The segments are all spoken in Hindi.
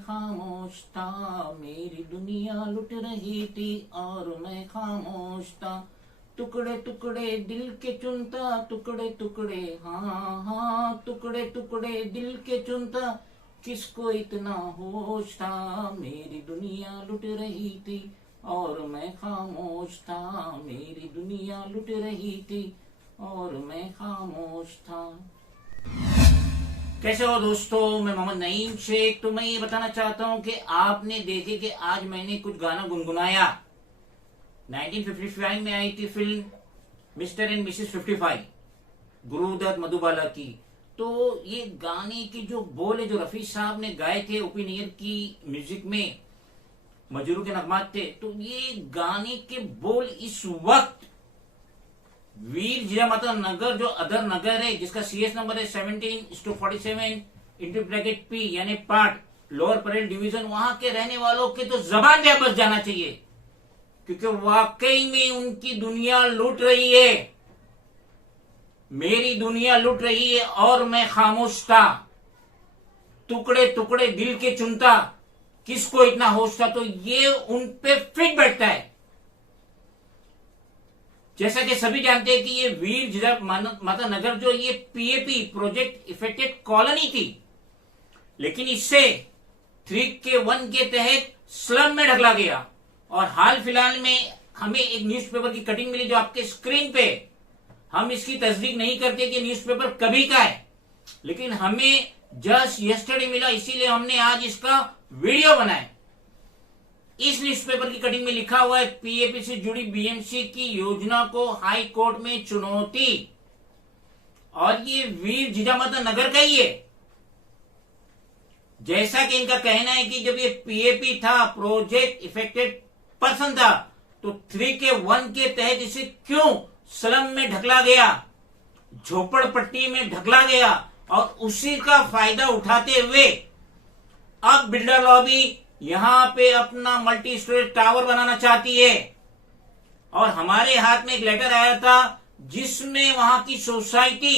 खामोश था, मेरी दुनिया लुट रही थी और मैं खामोश था। टुकड़े टुकड़े दिल के चुनता, टुकड़े टुकड़े, हाँ हाँ टुकड़े टुकड़े दिल के चुनता, किसको इतना होश था, मेरी दुनिया लुट रही थी और मैं खामोश था, मेरी दुनिया लुट रही थी और मैं खामोश था। कैसे हो दोस्तों, मैं मोहम्मद नईम शेख। तो मैं ये बताना चाहता हूँ कि आपने देखे कि आज मैंने कुछ गाना गुनगुनाया। 1955 में आई थी film mister and missus 55, Guru Dutt Madhubala की। तो ये गाने की जो बोल है, जो रफी साहब ने गाए थे ओपी नैयर की म्यूजिक में, मजरू के नगमात थे। तो ये गाने के बोल इस वक्त वीर जिजामाता नगर, जो अदर नगर है, जिसका सीएस नंबर है 17/47 इंटू ब्रैकेट पी यानी पार्ट लोअर परेल डिवीजन, वहां के रहने वालों के तो जबान पे बस जाना चाहिए, क्योंकि वाकई में उनकी दुनिया लूट रही है। मेरी दुनिया लूट रही है और मैं खामोश था, टुकड़े टुकड़े दिल के चुनता, किसको इतना होश था। तो ये उन पे फिट बैठता है। जैसा कि सभी जानते हैं कि ये वीर जिजामाता नगर जो ये पीएपी प्रोजेक्ट इफेक्टेड कॉलोनी थी, लेकिन इससे 3K1 के तहत स्लम में ढकला गया। और हाल फिलहाल में हमें एक न्यूज़पेपर की कटिंग मिली जो आपके स्क्रीन पे, हम इसकी तस्दीक नहीं करते कि न्यूज़पेपर कभी का है, लेकिन हमें जस्ट यस्टरडे मिला, इसीलिए हमने आज इसका वीडियो बनाया। इस न्यूज़पेपर की कटिंग में लिखा हुआ है, पीएपी से जुड़ी बीएमसी की योजना को हाई कोर्ट में चुनौती। और ये वीर जिजामाता नगर का ही है। जैसा कि इनका कहना है कि जब ये पीएपी था, प्रोजेक्ट इफेक्टेड पर्सन था, तो 3K1 के तहत इसे क्यों स्लम में ढकला गया, झोपड़पट्टी में ढकला गया, और उसी का फायदा उठाते हुए अब बिल्डर लॉबी यहां पे अपना मल्टी स्टोरेज टावर बनाना चाहती है। और हमारे हाथ में एक लेटर आया था जिसमें वहां की सोसाइटी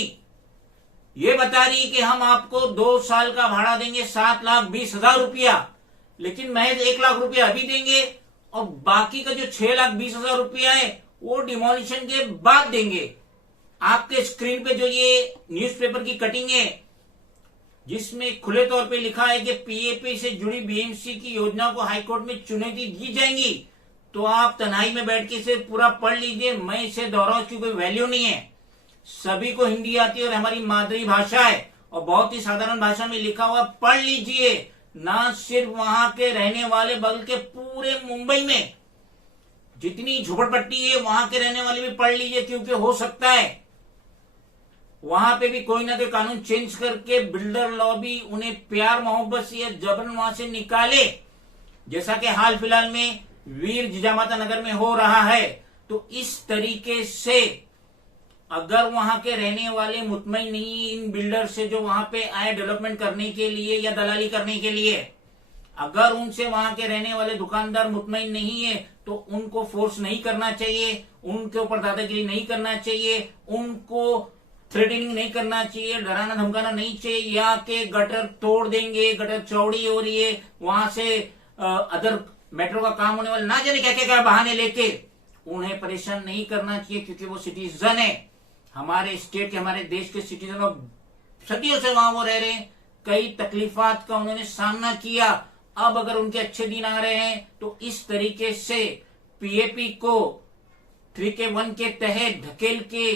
ये बता रही कि हम आपको 2 साल का भाड़ा देंगे 7,20,000 रुपया, लेकिन महज 1 लाख रुपया अभी देंगे और बाकी का जो 6,20,000 रुपया है वो डिमोलिशन के बाद देंगे। आपके स्क्रीन पे जो ये न्यूज़पेपर की कटिंग है, जिसमें खुले तौर पे लिखा है कि पीएपी से जुड़ी बीएमसी की योजना को हाईकोर्ट में चुनौती दी जाएगी, तो आप तन्हाई में बैठ के इसे पूरा पढ़ लीजिए। मैं इसे दोहराऊं, उसकी कोई वैल्यू नहीं है। सभी को हिंदी आती है और हमारी मातृ भाषा है, और बहुत ही साधारण भाषा में लिखा हुआ, पढ़ लीजिए। ना सिर्फ वहां के रहने वाले, बल्कि पूरे मुंबई में जितनी झोपड़पट्टी है वहां के रहने वाले भी पढ़ लीजिए, क्योंकि हो सकता है वहां पे भी कोई ना कोई कानून चेंज करके बिल्डर लॉबी उन्हें प्यार मोहब्बत से या जबरन वहां से निकाले, जैसा कि हाल फिलहाल में वीर जिजामाता नगर में हो रहा है। तो इस तरीके से अगर वहां के रहने वाले मुतमईन नहीं इन बिल्डर से जो वहां पे आए डेवलपमेंट करने के लिए या दलाली करने के लिए, अगर उनसे वहां के रहने वाले दुकानदार मुतमईन नहीं है, तो उनको फोर्स नहीं करना चाहिए, उनके ऊपर दादागिरी नहीं करना चाहिए, उनको थ्रेटनिंग नहीं करना चाहिए, डराना धमकाना नहीं चाहिए। यहाँ के गटर तोड़ देंगे, गटर चौड़ी हो रही है, वहां से अदर मेट्रो का काम होने वाला, ना जाने क्या क्या बहाने लेके उन्हें परेशान नहीं करना चाहिए, क्योंकि वो सिटीजन है, हमारे स्टेट के, हमारे देश के सिटीजन, और सदियों से वहां वो रह रहे हैं। कई तकलीफात का उन्होंने सामना किया। अब अगर उनके अच्छे दिन आ रहे हैं, तो इस तरीके से पीएपी को 3K1 के तहत ढकेल के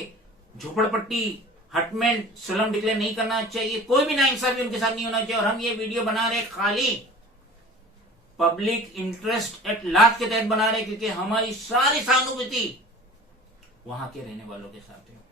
झोपड़पट्टी, हटमेंट, स्लम डिक्लेयर नहीं करना चाहिए। कोई भी नाइंसाफी उनके साथ नहीं होना चाहिए। और हम ये वीडियो बना रहे खाली पब्लिक इंटरेस्ट एट लार्ज के तहत बना रहे, क्योंकि हमारी सारी सहानुभूति वहां के रहने वालों के साथ है।